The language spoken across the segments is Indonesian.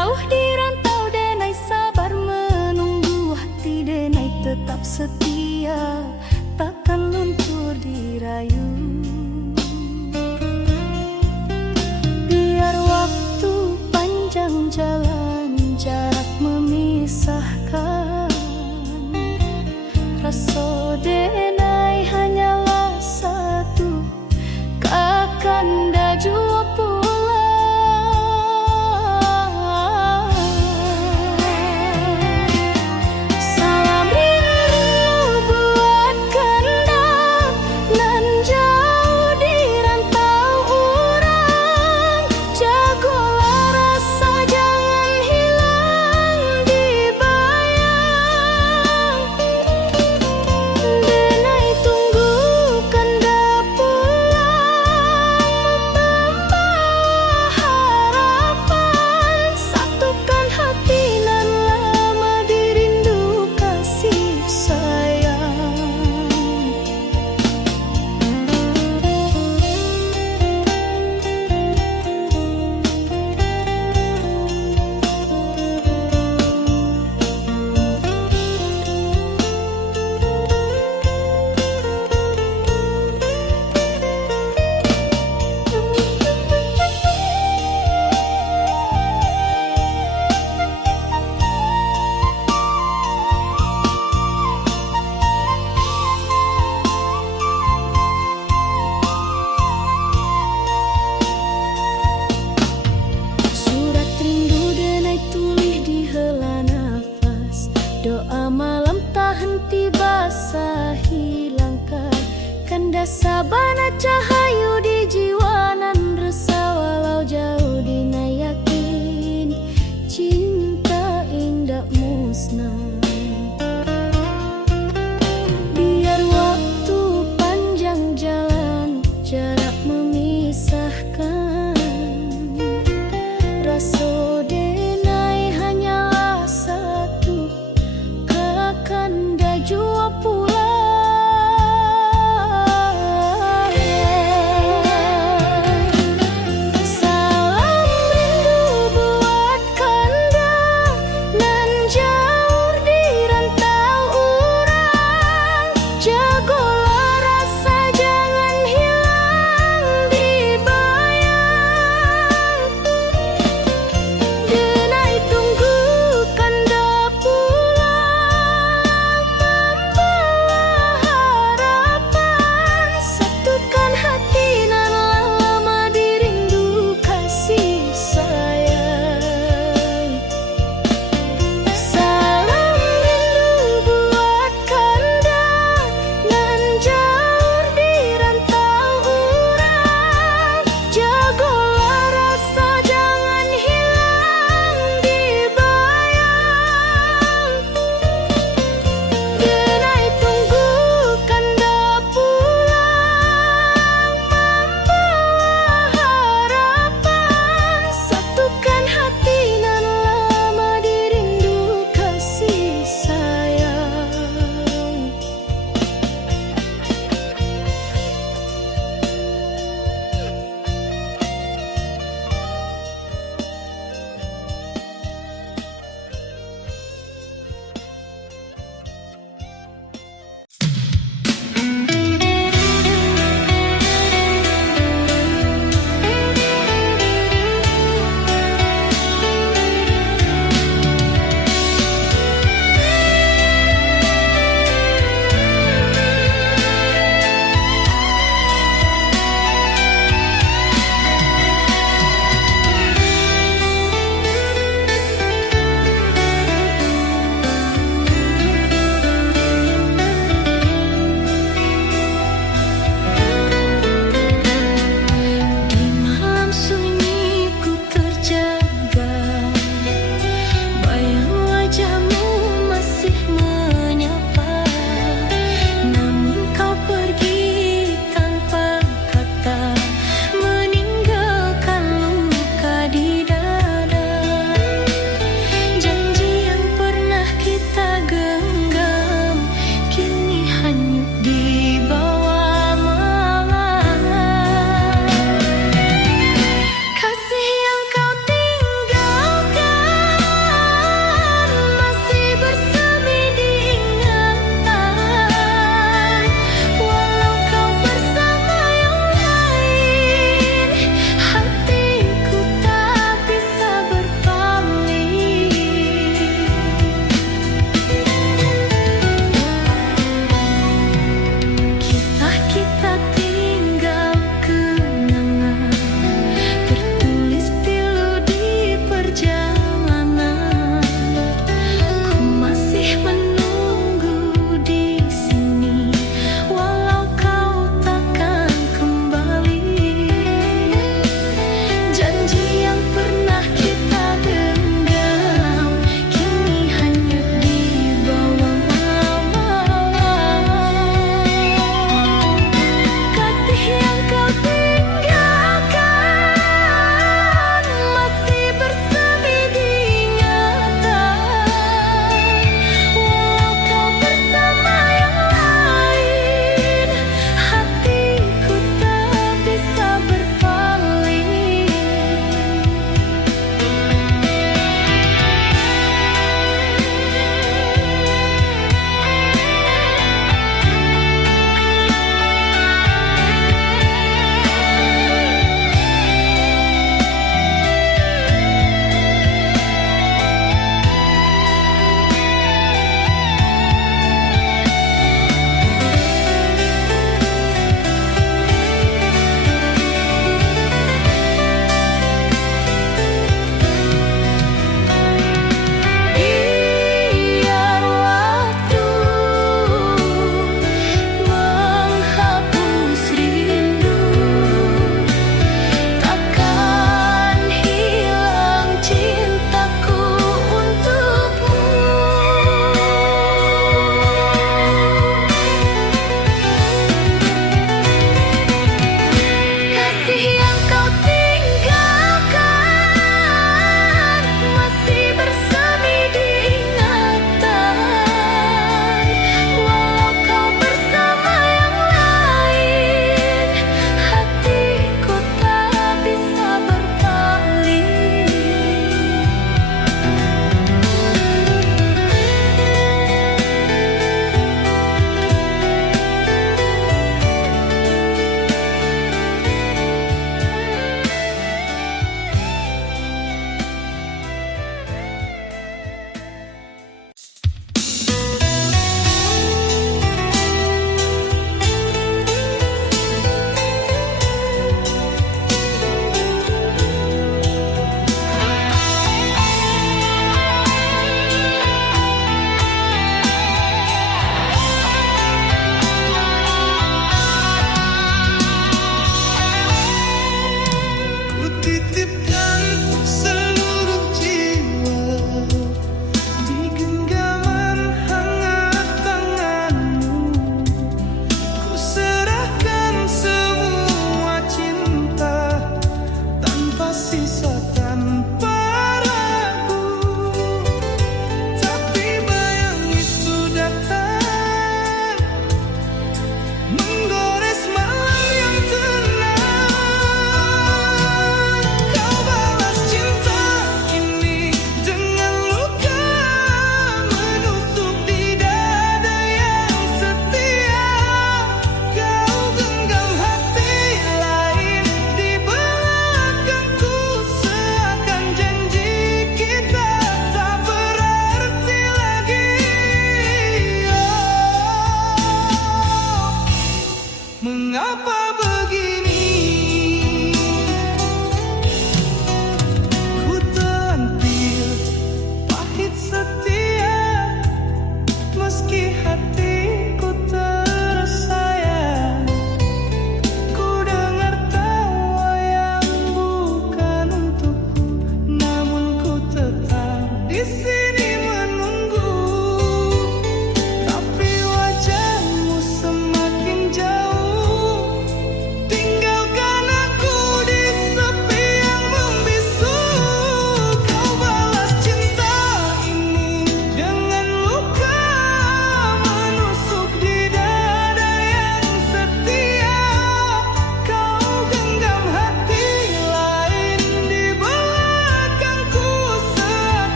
jauh di rantau denai sabar menunggu, hati denai tetap setia, takkan luntur dirayu. Biar waktu panjang jalan, jarak memisahkan, rasa denai hanyalah satu, kakanda jua pulang. Salam rindu buat kanda, nan jauh di rantau urang. Jagolah rasa jangan hilang di bayang. Denai tunggu kanda pulang, membawa harapan, satukan hati nan lama dirindu kasih sayang. Surat rindu denai tulis di hela nafas, doa malam tak henti basahi langkah. Kanda sabana cahayu di jiwa nan resah, walau jauh dina yakin cinta indah musnah. Biar waktu panjang jalan, jarak memisahkan, rasa denai hanyalah satu, kakanda jua pulang.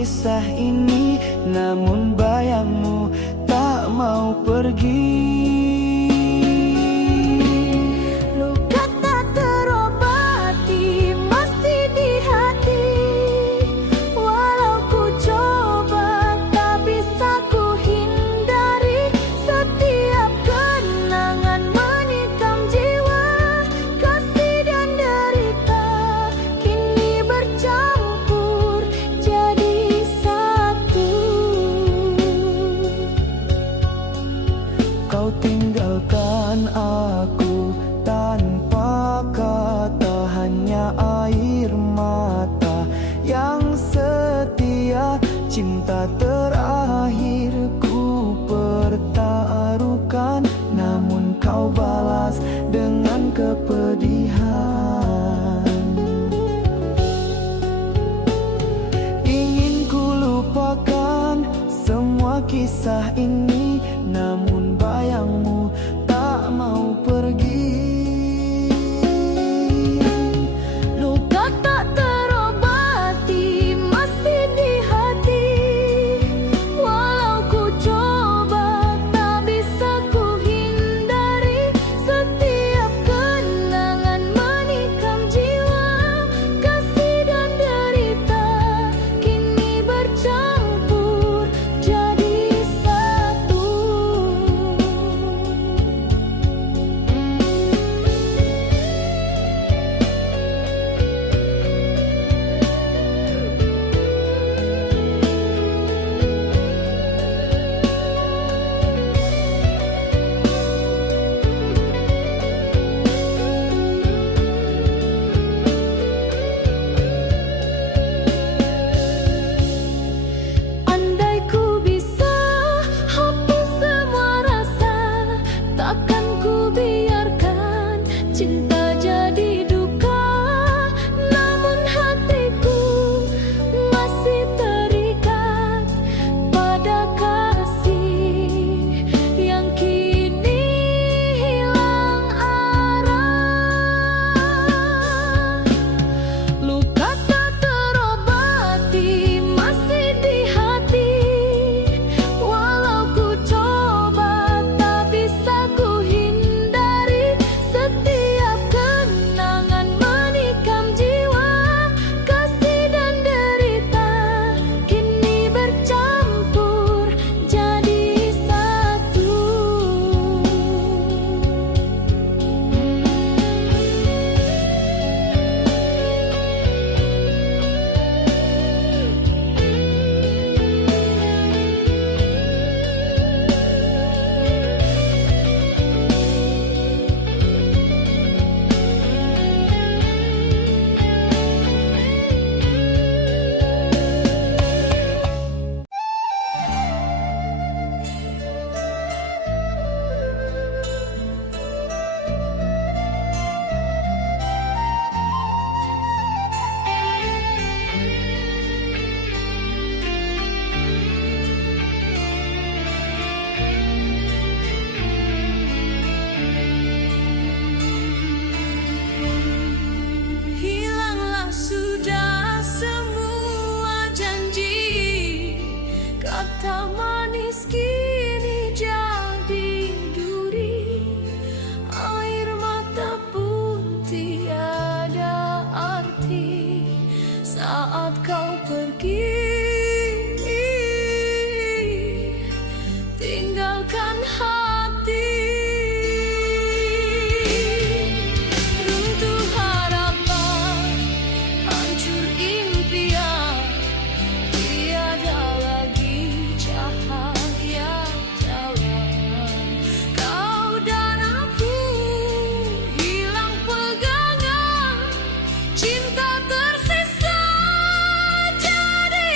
kisah ini, namun bayangmu tak mau pergi. Luka tak terobati masih di hati, walau ku coba tak bisa ku hindari. Setiap kenangan menikam jiwa, kasih dan derita kini bercampur jadi satu. Kau tinggalkan aku tanpa kata, hanya air mata yang setia. Cinta terakhirku pertaruhkan, namun kau balas dengan kepedihan. Ingin ku lupakan semua kisah ini, namun bayangmu tak mau pergi. Luka tak terobati masih di hati, walau ku coba tak bisa ku hindari. Setiap kenangan menikam jiwa, kasih dan derita kini bercampur jadi satu. Andai ku bisa hapus semua rasa, takkan ku biarkan cinta jadi duka. Namun hatiku masih terikat pada kasih yang kini hilang arah. Luka tak terobati masih di hati, walau ku coba tak bisa ku hindari. Setiap kenangan menikam jiwa, kasih dan derita kini bercampur jadi satu. Hilanglah sudah semua janji, kata manis kini jadi duri. Air mata pun tiada arti saat kau pergi. Tinggalkan hati, runtuh harapan, hancur impian, tiada lagi cahaya jalan. Kau dan aku hilang pegangan, cinta tersisa jadi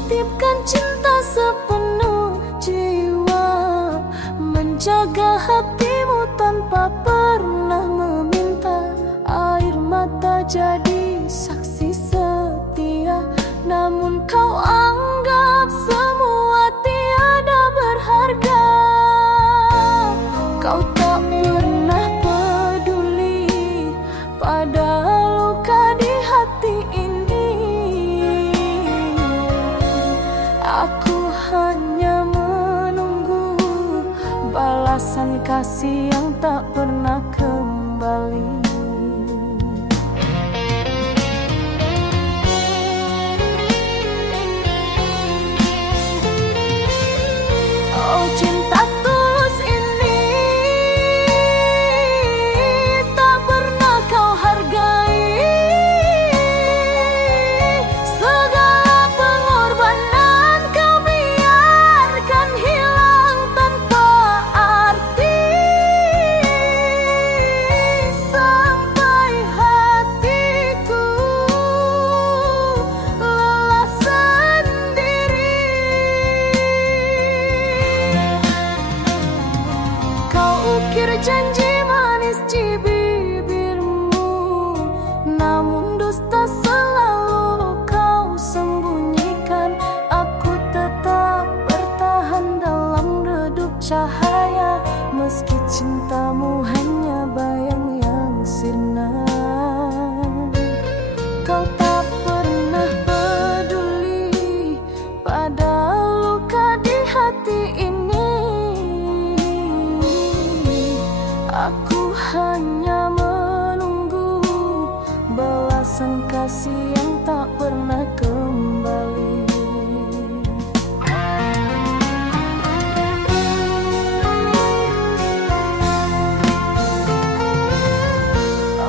menitipkan cinta sepenuh jiwa, menjaga hatimu tanpa pernah meminta. Air mata jadi saksi setia, namun kau anggap semua tiada berharga. Kau tak pernah peduli pada luka di hati ini. Aku hanya menunggu balasan kasih yang tak pernah kembali. Oh, cinta tulus ini tak pernah kau hargai. Segala pengorbanan kau biarkan hilang tanpa arti. Sampai hatiku lelah sendiri. Kau ukir janji manis di bibirmu, namun dusta selalu kau sembunyikan. Aku tetap bertahan dalam redup cahaya, meski cintamu hanya bayang yang sirna. Kau tak pernah peduli pada luka di hati ini. Aku hanya menunggu balasan kasih yang tak pernah kembali.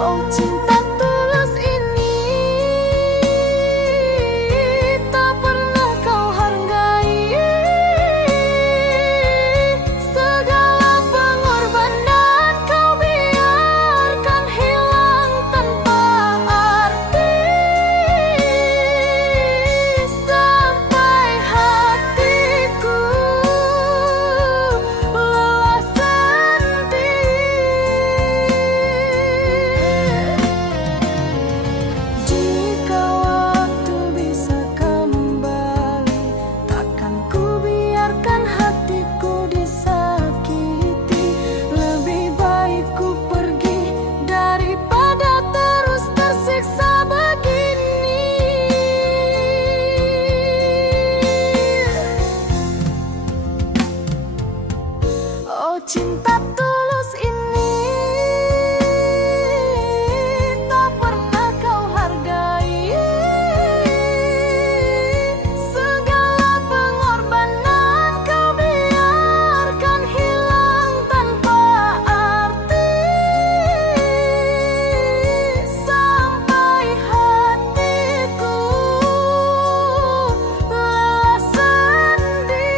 Oh, cinta tulus ini tak pernah kau hargai. Segala pengorbanan kau biarkan hilang tanpa arti. Sampai hatiku lelah sendiri. Jika waktu bisa kembali, takkan ku biarkan hatiku disakiti. Lebih baik ku pergi daripada terus tersiksa begini. Oh, cinta tulus ini tak pernah kau hargai. Segala pengorbanan kau biarkan hilang tanpa arti. Sampai hatiku lelah sendiri.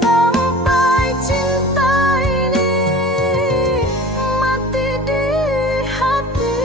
Sampai cinta ini mati di hati.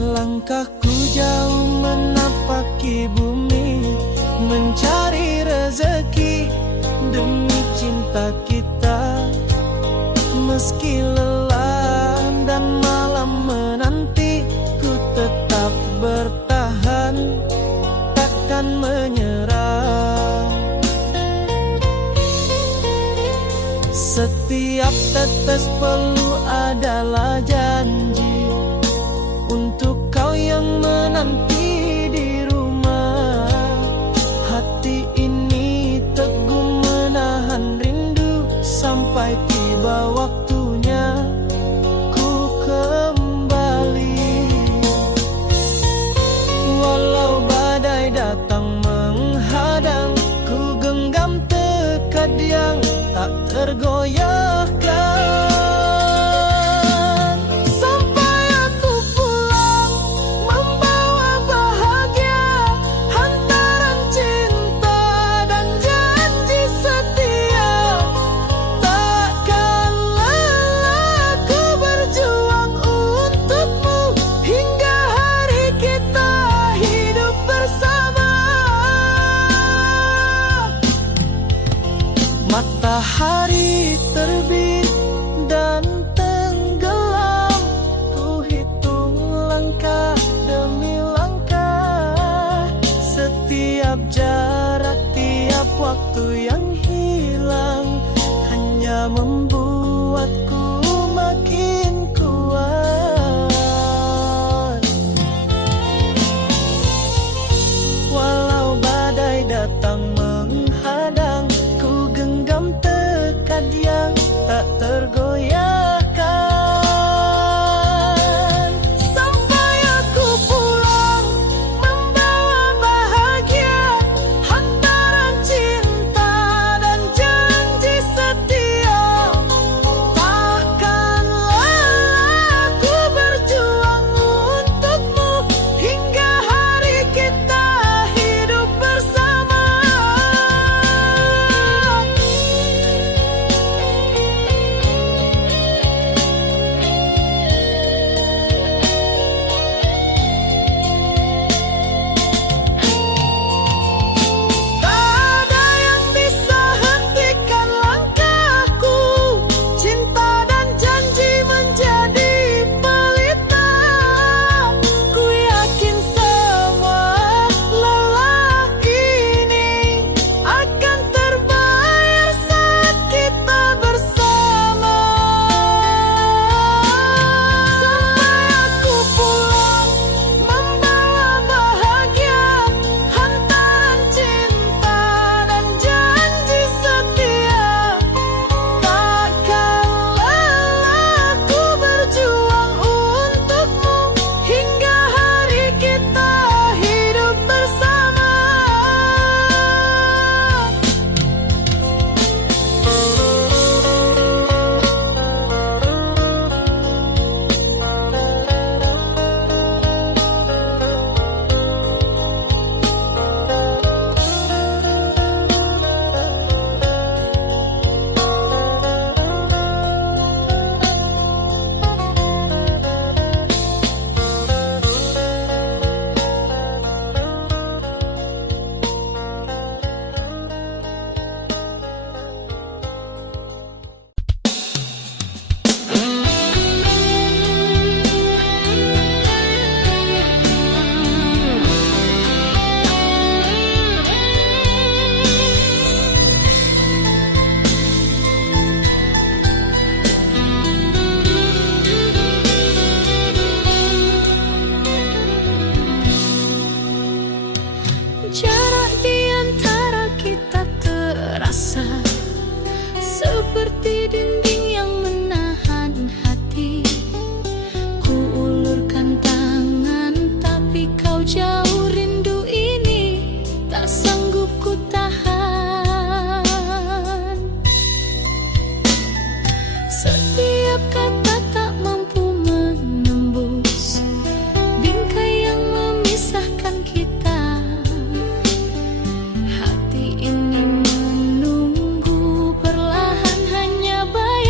Langkahku jauh menapaki bumi, mencari rezeki demi cinta kita. Meski lelah dan malam menanti, ku tetap bertahan, takkan menyerah. Setiap tetes peluh adalah janji untuk kau yang menanti di rumah. Hati ini teguh menahan rindu sampai tiba waktunya ku kembali. Walau badai datang menghadang, ku genggam tekad yang tak tergoyahkan. Sampai aku pulang membawa bahagia, hantaran cinta dan janji setia. Takkan lelah ku berjuang untukmu hingga hari kita hidup bersama. Matahari terbit dan tenggelam, ku hitung langkah demi langkah. Setiap jarak, tiap waktu yang hilang hanya membuatku makin kuat. Walau badai datang menghadang, ku genggam tekad yang tak tergoyahkan. Sampai aku pulang membawa bahagia, hantaran cinta dan janji setia. Takkan lelah ku berjuang untukmu hingga hari kita hidup bersama. Tak ada yang bisa hentikan langkahku, cinta dan janji menjadi pelita. Ku yakin semua lelah ini akan terbayar saat kita bersama. Sampai aku pulang membawa bahagia, hantaran cinta dan janji setia. Takkan lelah ku berjuang untukmu hingga hari kita hidup bersama. Jarak di antara kita terasa seperti dinding yang menahan hati. Ku ulurkan tangan tapi kau jauh, rindu ini tak sanggup ku tahan. Setiap kata tak mampu menembus bingkai yang memisahkan kita. Hati ini menunggu perlahan, hanya bayang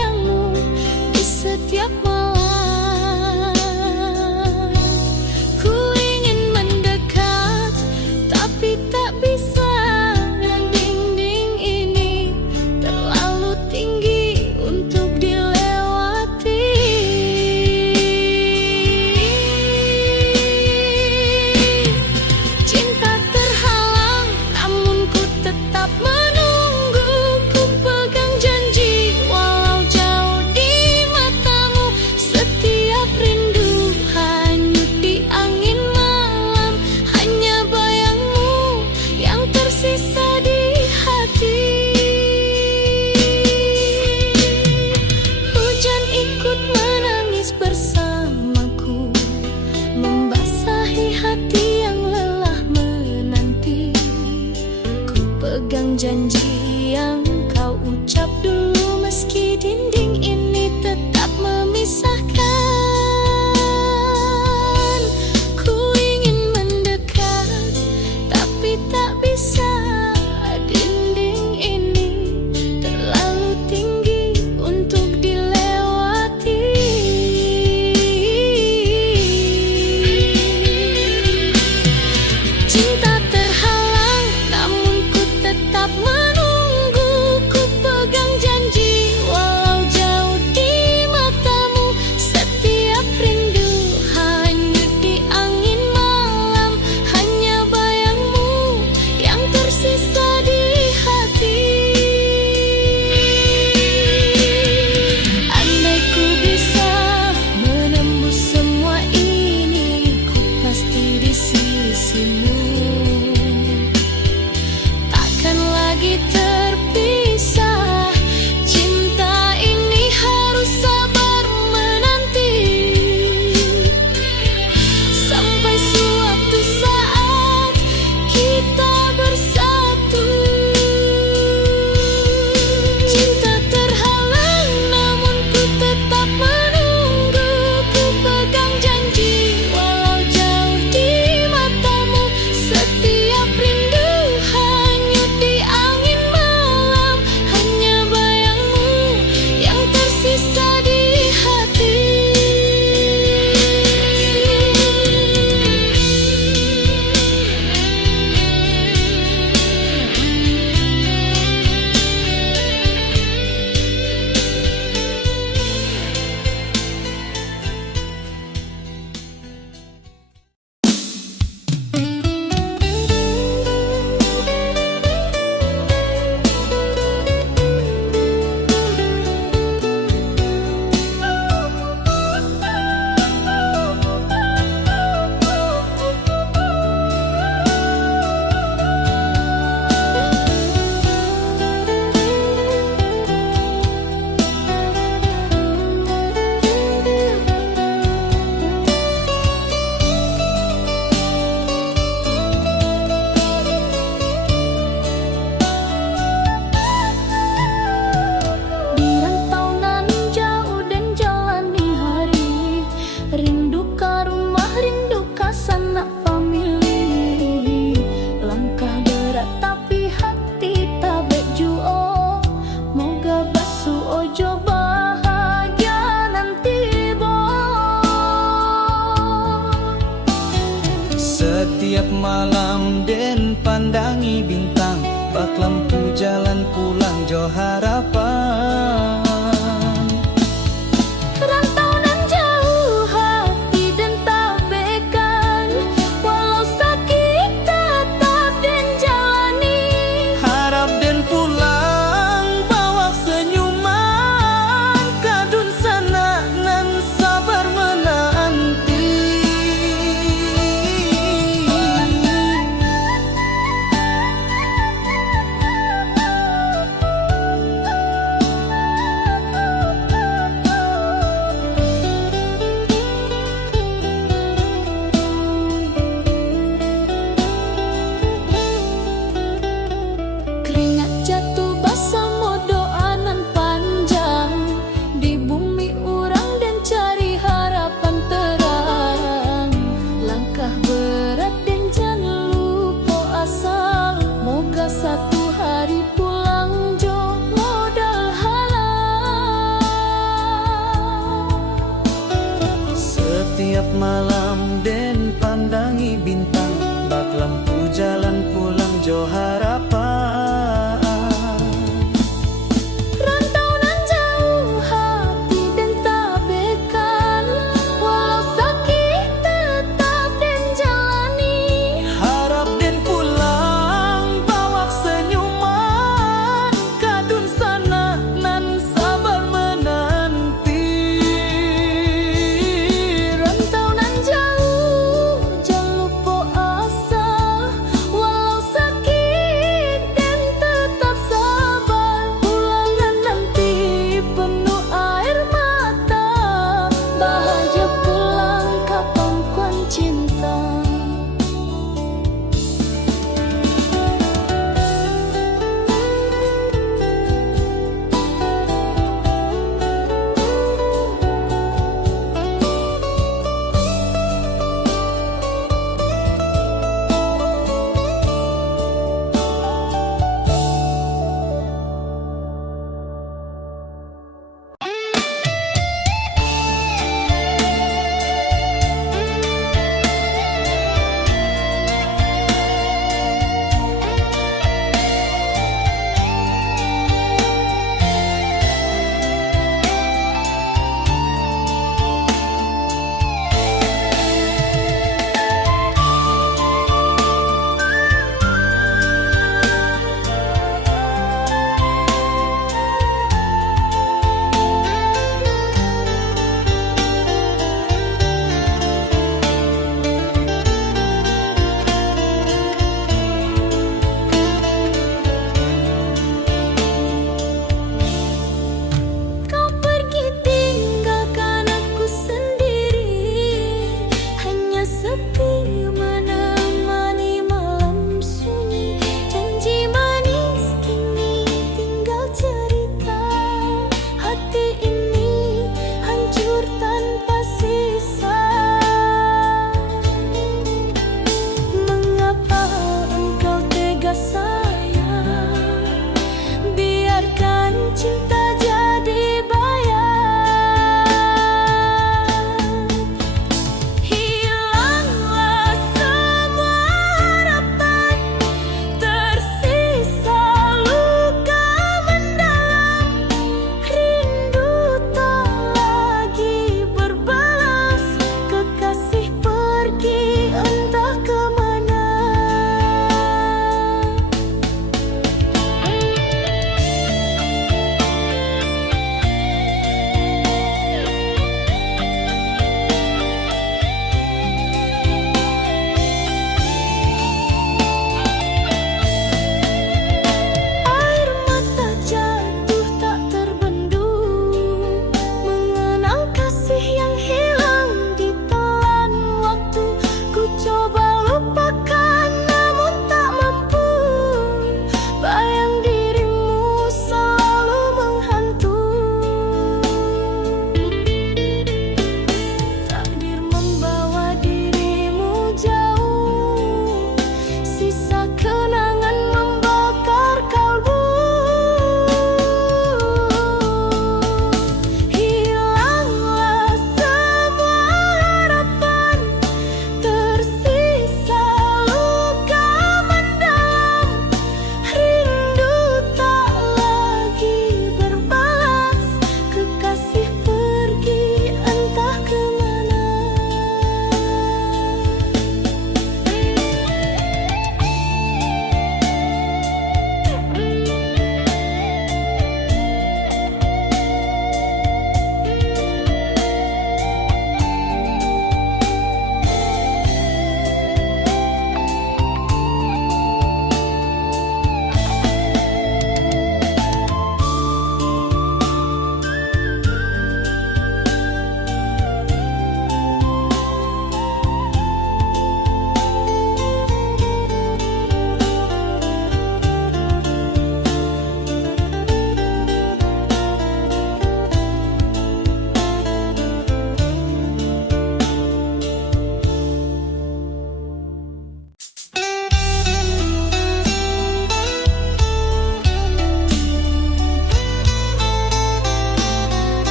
malam den pandangi bintang, bak lampu jalan pulang jo harapan. Rantau nan jauh hati dan tabaikan, walau sakit tetap den jalani. Harap den pulang bawa senyuman, kadun sana nan sabar menanti. Keringat jatuh basah mo doa nan panjang, di bumi urang dan cari harapan terang. Langkah berat dan jangan lupa asal, moga satu hari pulang jo modal halal. Setiap malam den pandangi bintang, bak lampu jalan pulang jo harapan. Rantau nan jauh hati dan tabaikan, walau sakit tetap den jalani. Harap den pulang bawa senyuman, kadun sana nan sabar menanti. Rantau nan jauh jangan lupa asal, walau sakit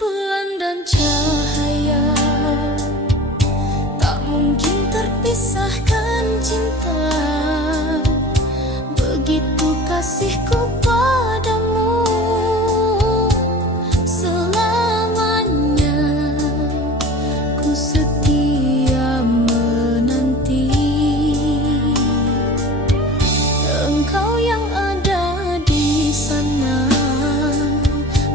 bulan dan cahaya, tak mungkin terpisahkan cinta. Begitu kasihku padamu, selamanya ku setia menanti. Engkau yang ada di sana,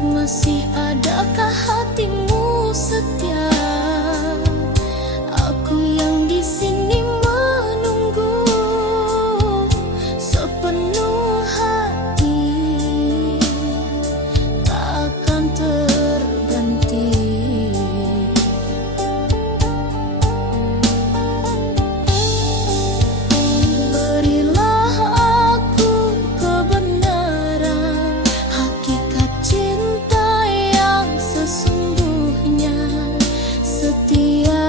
masih adakah hatimu setia? Aku yang di sini menunggu sepenuh hati, takkan terganti. Berilah aku kebenaran, hakikat cinta yang sesungguhnya, setia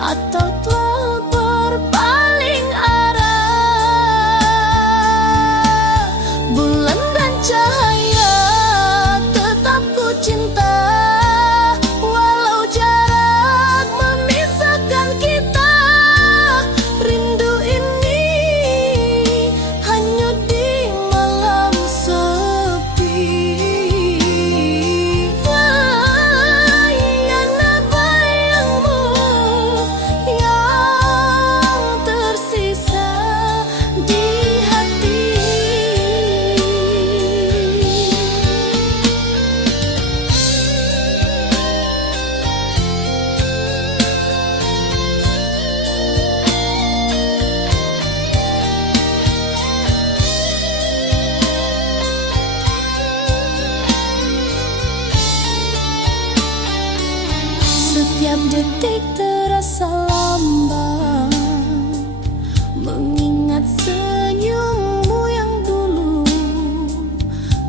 atau telah berpaling arah. Bulan dan cahaya tetap ku cinta, walau jarak memisahkan kita. Rindu ini hanyut di malam sepi. Yana bayangmu yang tersisa di hati. Setiap detik terasa lambat, mengingat senyummu yang dulu.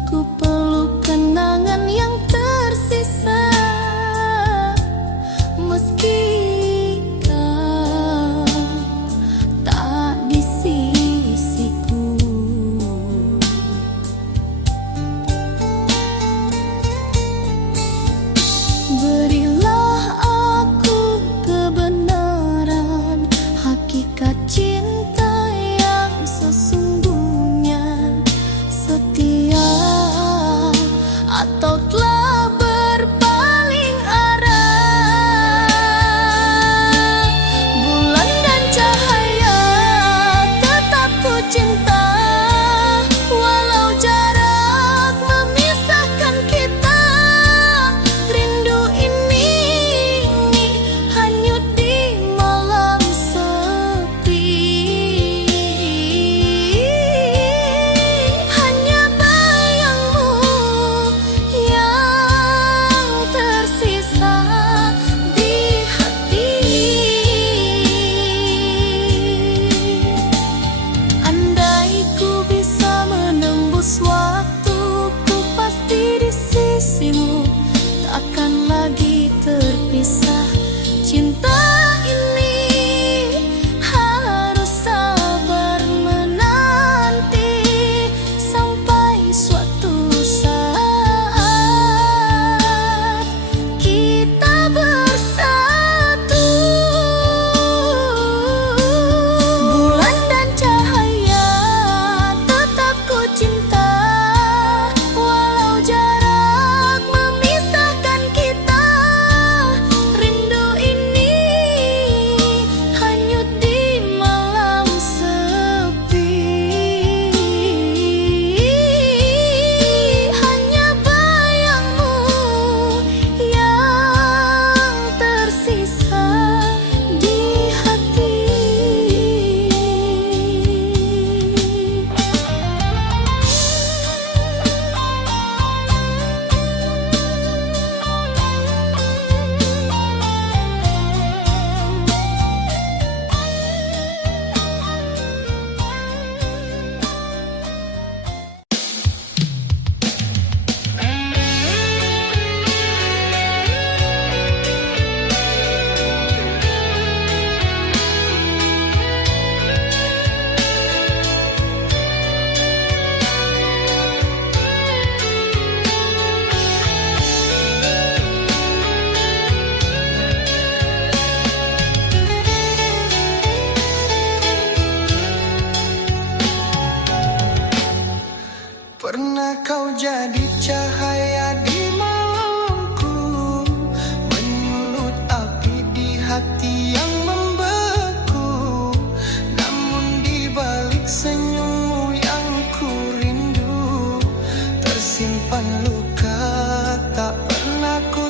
Ku peluk kenangan yang tersisa, meski kau tak di sisiku. Berilah aku kebenaran, hakikat cinta yang sesungguhnya, setia atau telah berpaling arah. Bulan dan cahaya tetap ku cinta, walau jarak memisahkan kita. Rindu ini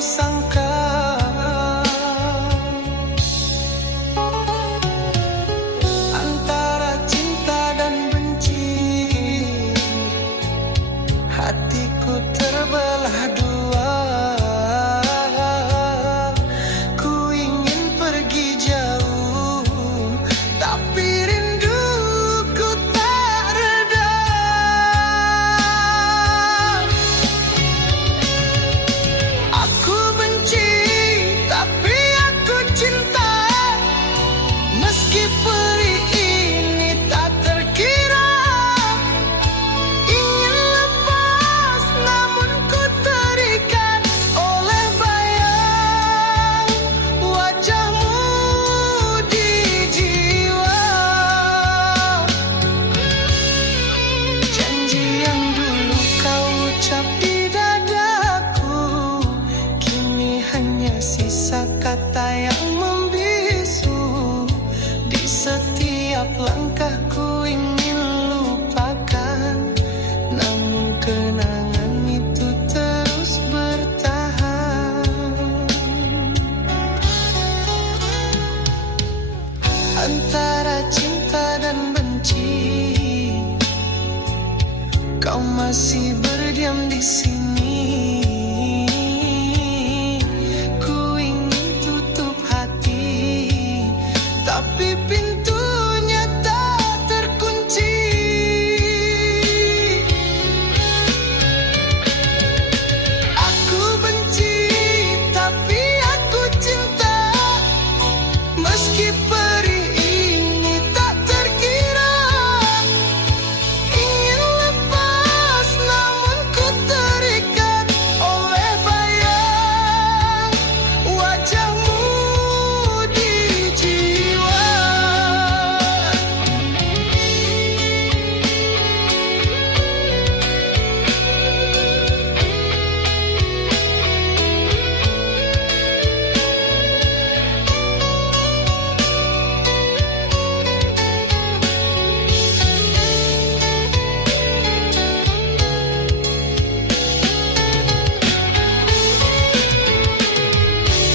sangka. Antara cinta dan benci, hatiku terbelah dua. Ku ingin pergi jauh, tapi rinduku tak reda. Aku benci, tapi aku cinta. Meski peri ini tak terkira. Ingin lepas namun ku terikat oleh bayang wajahmu di jiwa. Janji yang dulu kau ucap di dadaku, kini hanya sisa kata yang membisu. Di setiap langkahku ingin lupakan, namun kenangan itu terus bertahan. Antara cinta dan benci, kau masih berdiam di sini. Ku ingin tutup hati, tapi pintunya tak terkunci. Aku benci, tapi aku cinta. Meski perih ini tak terkira. Ingin lepas namun ku terikat oleh bayang wajahmu di jiwa.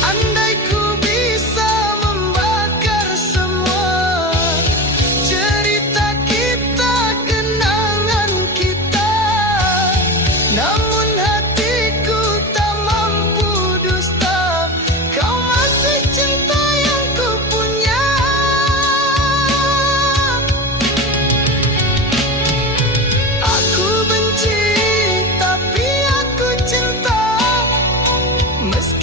Andai ku bisa membakar semua cerita kita, kenangan kita, namun hatiku tak mampu dusta. Kau masih cinta yang ku punya. Aku benci, tapi aku cinta. Meski